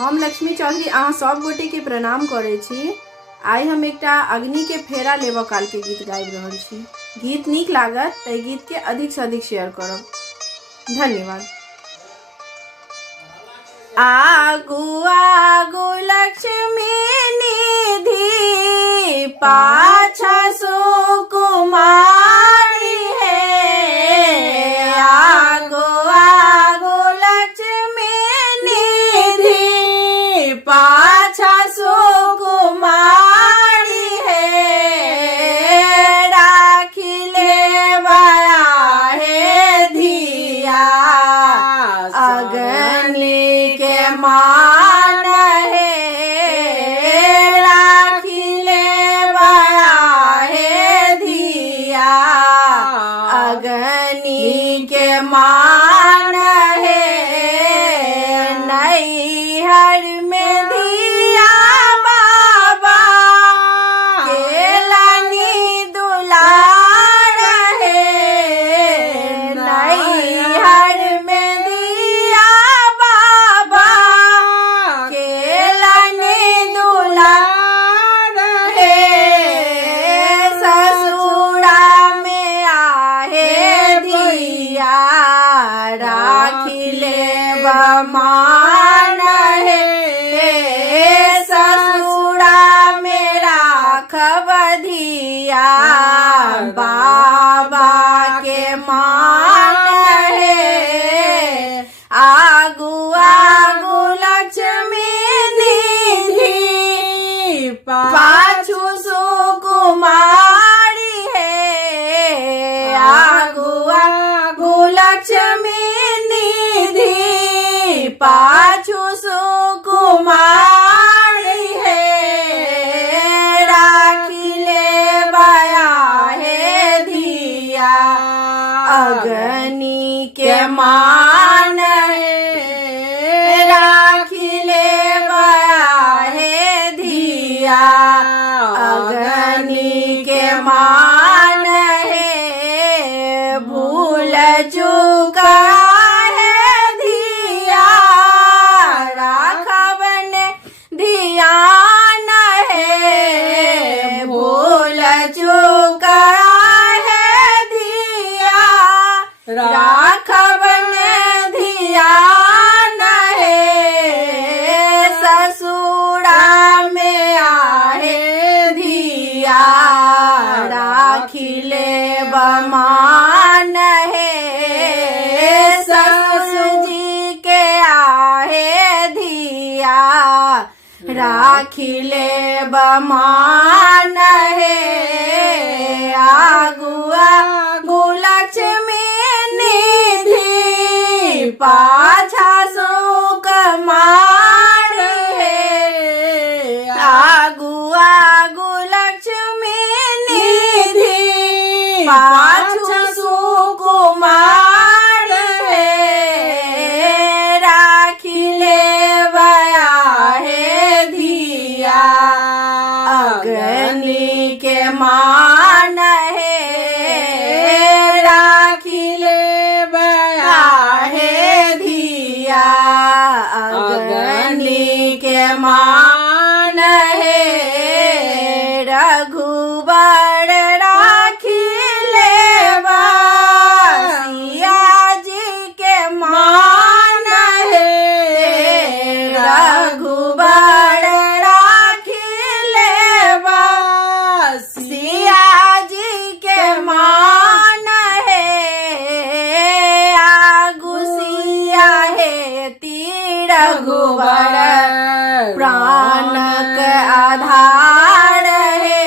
हम लक्ष्मी चौधरी अहाँ सब गोटे के प्रणाम करे छी। आई हम एकटा अग्नि के फेरा लेबऽ काल के गीत गाबि रहल छी। गीत नीक लागत तऽ गीत के अधिक से अधिक शेयर करब। धन्यवाद। आगू आगू लक्ष्मी निधि पाछा सुकुमारी है। आगू आगू लक्ष्मी निधि पाछा सुकुमारी है। राखी लेवया है धिया अग्नि के मान है। राखी लेवया है धिया अग्नि के मान है। नैहर में धिया बाबा केलानी दुलार है। नैहर में धिया बाबा केलानी दुलार है। ससुरा में आहे धिया राखी लेबा मान है। ससुरा में राखब धिया बाबा के मान है। आगू आगू लक्ष्मी निधि पाछू सुकुमारी है। आगू आगू लक्ष्मी निधि पाछू सुकुमारी है। राखी लेवया है धिया अग्नि के मान है। राखी लेवया है धिया अग्नि के मान है। भूल चूका है धिया राखब ने ध्यान है। भूल चूका है धिया राखब ने ध्यान है। ससुरा में आहे धिया राखी लेब मान है। ससुर जी के आहे धिया राखी लेब मान है। आगू आगू लक्ष्मी निधि पाछा सुकुमार है। आगू आगू लक्ष्मी निधि पाछू सुकुमार है। राखी लेवया है धिया अग्नि के मान है। राखी लेवया है धिया अग्नि के मान है। रघुबर राखी लेवा सिया जी के मान है। रघुबर राखी लेवा सिया जी के मान है। आगू सिया है तीर रघुबर प्राण के आधार है।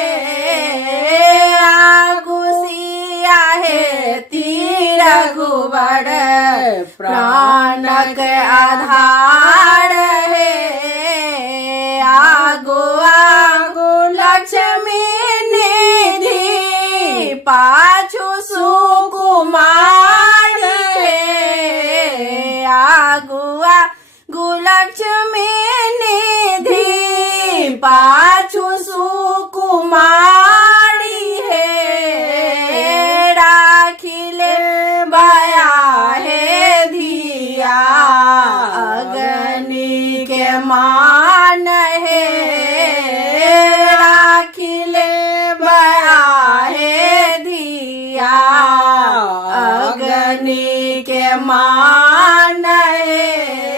आगू सिया है तीर रघुबर प्राण के आधार है। आगू आगू लक्ष्मी निधि पाछू सुकुमार है। आगू आगू लक्ष्मी निधि पाछू सुकुमारी है। राखी लेवया है धिया अग्नि के मान हे राखिले बहे धिया अग्नि के मान हे